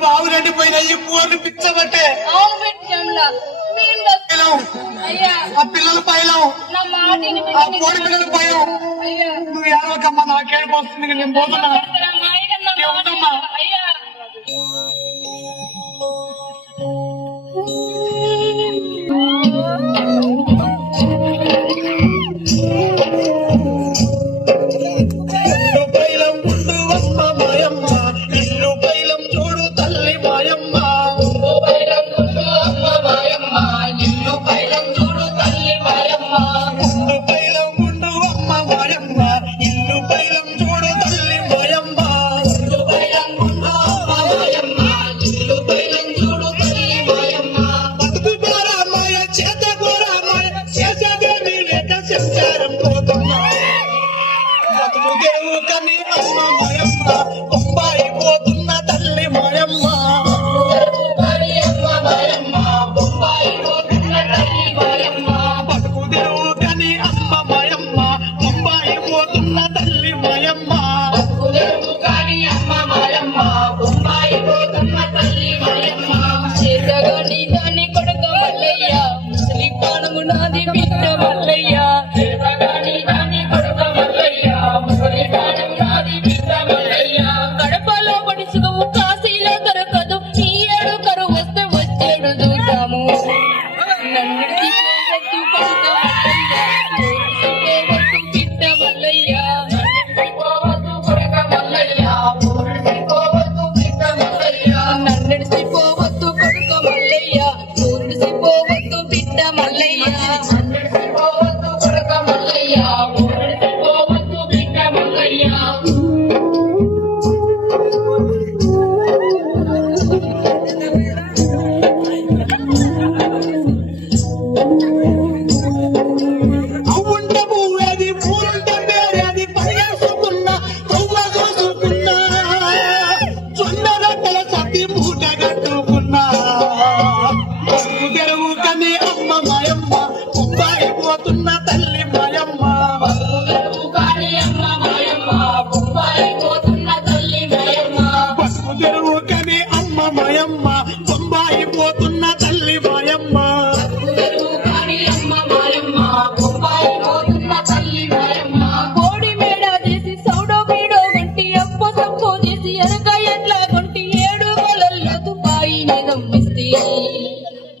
బావులండి పోయిన ఈ పూర్లు పిచ్చబట్టే ఆ పిల్లల పైలం ఆ కోడి పిల్లల పైలం నువ్వు ఏడవకమ్మా నాకేడుపు వస్తుంది నేను పోతున్నా ఉందమ్మా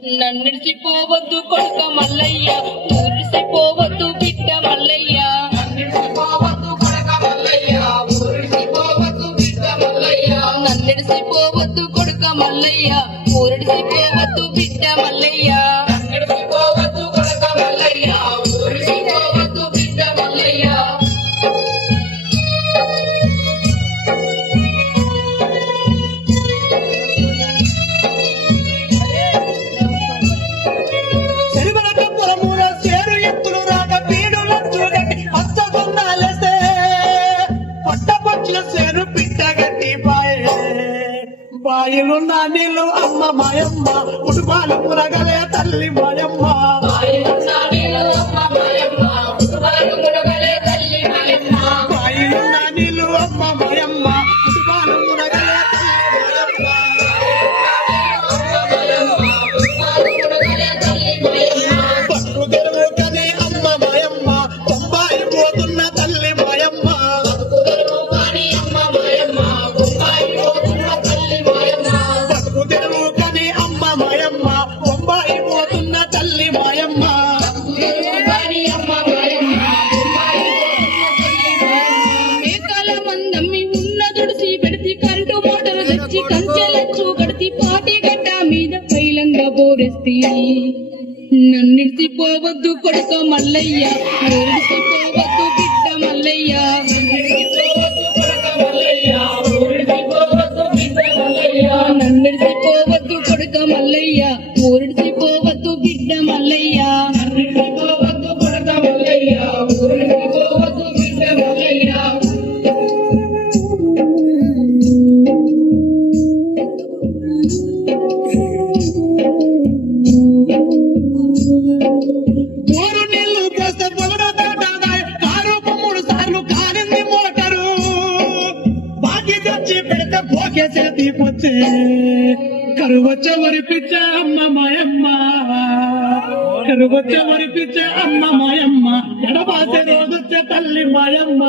నన్నిడిచిపోవద్దు కొడుక మల్లయ్య ఊరిసిపోవద్దు బిడ్డ మల్లయ్య నన్నిడిసిపోవద్దు కొడుక మల్లయ్య ఊరిసిపోవద్దు బిడ్డ మల్లయ్య బాయిలున్న నీళ్ళు అమ్మ మాయమ్మ కుటుంబాలు పురగలే తల్లి మాయమ్మ బాయిలున్న నీళ్ళు అమ్మ మాయమ్మ కుటుంబాలు పురగలే పట్టు తెరువు కని అమ్మ మాయమ్మ బొంబాయి పోతున్న తల్లి మాయమ్మ నన్నిడిసిపోవద్దు కొడుక మల్లయ్య ఊరిసిపోవద్దు బిడ్డ మల్లయ్య నన్నిడిసిపోవద్దు కొడుక మల్లయ్య ఊరిసిపోవద్దు బిడ్డ మల్లయ్య చేతి నీకొచ్చే కరువచ్చ వరిపిచ్చే అమ్మ మాయమ్మ కరువచ్చ వరిపిచ్చే అమ్మ మాయమ్మ ఎడబాసే రోజొచ్చే తల్లి మాయమ్మ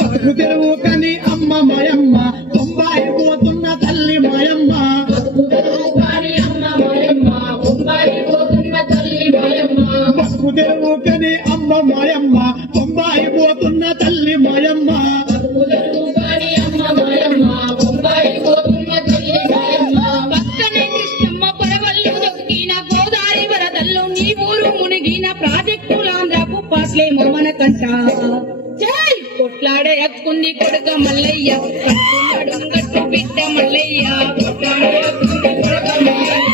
పరుగు తెరువు కని అమ్మ మాయమ్మ బొంబాయి పోతున్న తల్లి మాయమ్మ పరుగు తెరువు కని అమ్మ మాయమ్మ బొంబాయి పోతున్న తల్లి మాయమ్మ పక్కనే కృష్ణమ్మ పరవళ్ళు దొక్కిన గోదావరి వరదల్లో నీ ఊరు మునిగిన ప్రాజెక్టులాంధ్రకు పాటలేమో మనకంట జై కొట్లాడే హక్కుంది కొడుక మల్లయ్య కట్టున్నాడు గట్టు బిడ్డ మల్లయ్య కొట్లాడే హక్కుంది కొడుక మల్లయ్య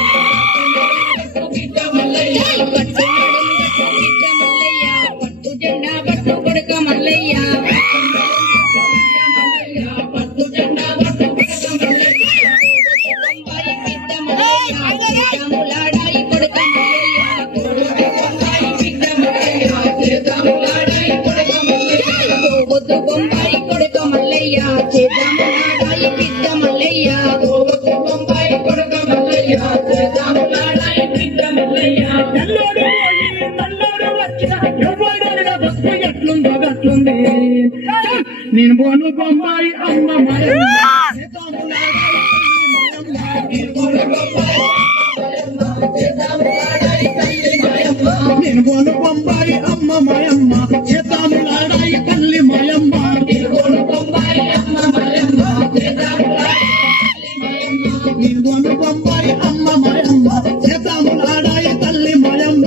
జై కట్టున్నాడు గట్టు బిడ్డ మల్లయ్య పట్టు జెండా పట్టు కొడుక మల్లయ్య పట్టు జెండా పట్టు కొడుక మల్లయ్య బొంబాయి బిడ్డ మల్లయ్య చేతాములాడాయి కొడుక మల్లయ్య బొంబాయి బిడ్డ మల్లయ్య చేతాములాడాయి కొడుక మల్లయ్య గోవొద్దు బొంబాయి కొడుక మల్లయ్య చేతాములాడాయి బిడ్డ మల్లయ్య గోవొద్దు బొంబాయి కొడుక మల్లయ్య చేతాములాడాయి బిడ్డ మల్లయ్య తెల్లోడు పోయి నల్లోడు వచ్చిన ఎవడోడిన బస్సు ఎట్లుందో గట్లుంది నేను పోను బొంబాయి అమ్మ మాయమ్మ నేను పోను బొంబాయి అమ్మ మాయమ్మ చేతాములాడాయి తల్లి మాయమ్మ నేను పోను బొంబాయి అమ్మ మాయమ్మ చేతాములాడాయి తల్లి మాయమ్మ బొంబాయి అమ్మ మల్లమ్మ చేతాములాడాయి తల్లి మాయమ్మ